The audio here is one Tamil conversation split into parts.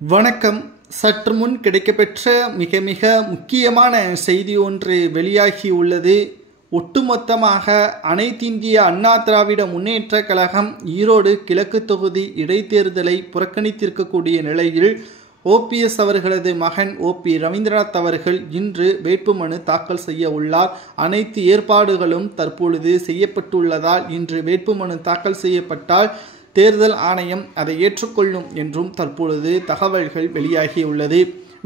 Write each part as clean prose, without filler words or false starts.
வணக்கம். சற்று முன் கிடைக்கப்பெற்ற மிக முக்கியமான செய்தி ஒன்று வெளியாகியுள்ளது. ஒட்டுமொத்தமாக அனைத்திந்திய அண்ணா திராவிட முன்னேற்றக் கழகம் ஈரோடு கிழக்கு தொகுதி இடைத்தேர்தலை புறக்கணித்திருக்கக்கூடிய நிலையில் OPS அவர்களது மகன் OP ரவீந்திரநாத் அவர்கள் இன்று வேட்புமனு தாக்கல் செய்ய உள்ளார். அனைத்து ஏற்பாடுகளும் தற்பொழுது செய்யப்பட்டுள்ளதால் இன்று வேட்புமனு தாக்கல் செய்யப்பட்டால் தேர்தல் ஆணையம் அதை ஏற்றுக்கொள்ளும் என்றும் தற்பொழுது தகவல்கள் வெளியாகியுள்ளது.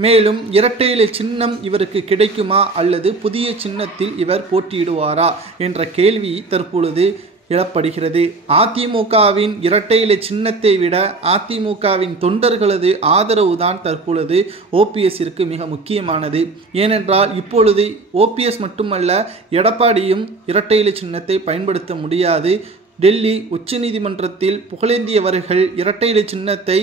மேலும் இரட்டை இலை சின்னம் இவருக்கு கிடைக்குமா அல்லது புதிய சின்னத்தில் இவர் போட்டியிடுவாரா என்ற கேள்வி தற்பொழுது எழப்படுகிறது. அதிமுகவின் இரட்டை இலை சின்னத்தை விட அதிமுகவின் தொண்டர்களது ஆதரவுதான் தற்பொழுது OPSற்கு மிக முக்கியமானது. ஏனென்றால் இப்பொழுது OPS மட்டுமல்ல, எடப்பாடியும் இரட்டை இலை சின்னத்தை பயன்படுத்த முடியாது. டெல்லி உச்சநீதிமன்றத்தில் புகழேந்தியவர்கள் இரட்டை இலை சின்னத்தை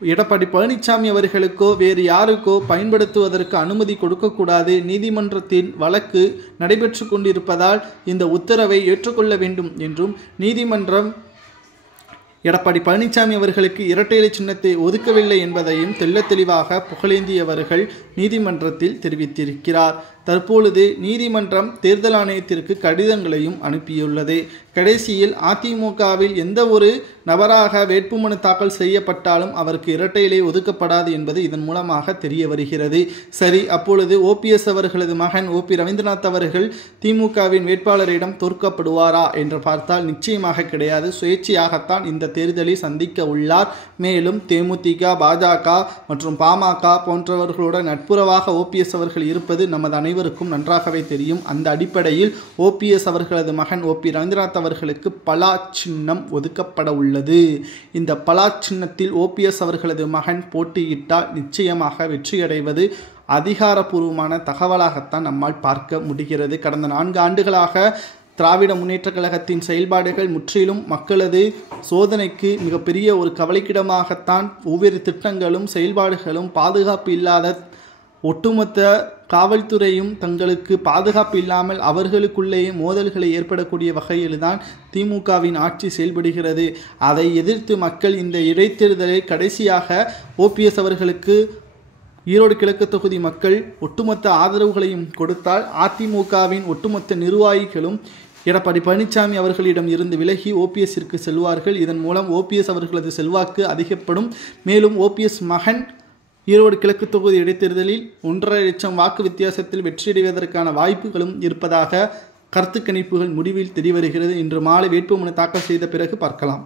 எடப்பாடி பழனிசாமி அவர்களுக்கோ வேறு யாருக்கோ பயன்படுத்துவதற்கு அனுமதி கொடுக்கக்கூடாது, நீதிமன்றத்தின் வழக்கு நடைபெற்று கொண்டிருப்பதால் இந்த உத்தரவை ஏற்றுக்கொள்ள வேண்டும் என்றும் நீதிமன்றம் எடப்பாடி பழனிசாமி அவர்களுக்கு இரட்டை இலை சின்னத்தை ஒதுக்கவில்லை என்பதையும் தெளிவாக புகழேந்தியவர்கள் நீதிமன்றத்தில் தெரிவித்திருக்கிறார். தற்பொழுது நீதிமன்றம் தேர்தல் ஆணையத்திற்கு கடிதங்களையும் அனுப்பியுள்ளது. கடைசியில் அதிமுகவில் எந்த ஒரு நபராக வேட்புமனு தாக்கல் செய்யப்பட்டாலும் அவருக்கு இரட்டை இலை ஒதுக்கப்படாது என்பது இதன் மூலமாக தெரிய வருகிறது. சரி, அப்பொழுது OPS அவர்களது மகன் OP ரவீந்திரநாத் அவர்கள் திமுகவின் வேட்பாளரிடம் தோற்கப்படுவாரா என்று பார்த்தால் நிச்சயமாக கிடையாது. சுயேட்சையாகத்தான் இந்த தேர்தலை சந்திக்க உள்ளார். மேலும் தேமுதிக, பாஜக மற்றும் பாமக போன்றவர்களுடன் நட்புறவாக OPS அவர்கள் இருப்பது நமது அனைவருக்கும் நன்றாகவே தெரியும். அந்த அடிப்படையில் OPS அவர்களது மகன் OP ரவீந்திரநாத் அவர்களுக்கு பலா சின்னம் ஒதுக்கப்பட உள்ளது. இந்த பலா சின்னத்தில் OPS அவர்களது மகன் போட்டியிட்டால் நிச்சயமாக வெற்றியடைவது அதிகாரப்பூர்வமான தகவலாகத்தான் நம்மால் பார்க்க முடிகிறது. கடந்த 4 ஆண்டுகளாக திராவிட முன்னேற்றக் கழகத்தின் செயல்பாடுகள் முற்றிலும் மக்களது சோதனைக்கு மிகப்பெரிய ஒரு கவலைக்கிடமாகத்தான் ஒவ்வொரு திட்டங்களும் செயல்பாடுகளும் பாதுகாப்பு இல்லாத ஒட்டுமொத்த காவல்துறையும் தங்களுக்கு பாதுகாப்பு இல்லாமல் அவர்களுக்குள்ளேயே மோதல்களை ஏற்படக்கூடிய வகையில்தான் திமுகவின் ஆட்சி செயல்படுகிறது. அதை எதிர்த்து மக்கள் இந்த இடைத்தேர்தலை கடைசியாக OPS அவர்களுக்கு ஈரோடு கிழக்கு தொகுதி மக்கள் ஒட்டுமொத்த ஆதரவுகளையும் கொடுத்தால் அதிமுகவின் ஒட்டுமொத்த நிர்வாகிகளும் எடப்பாடி பழனிசாமி அவர்களிடம் இருந்து விலகி OPSற்கு செல்வார்கள். இதன் மூலம் OPS அவர்களது செல்வாக்கு அதிகப்படும். மேலும் OPS மகன் ஈரோடு கிழக்கு தொகுதி இடைத்தேர்தலில் 1.5 லட்சம் வாக்கு வித்தியாசத்தில் வெற்றியடைவதற்கான வாய்ப்புகளும் இருப்பதாக கருத்து கணிப்புகள் முடிவில் தெரியவருகிறது. இன்று மாலை வேட்புமனு தாக்கல் செய்த பிறகு பார்க்கலாம்.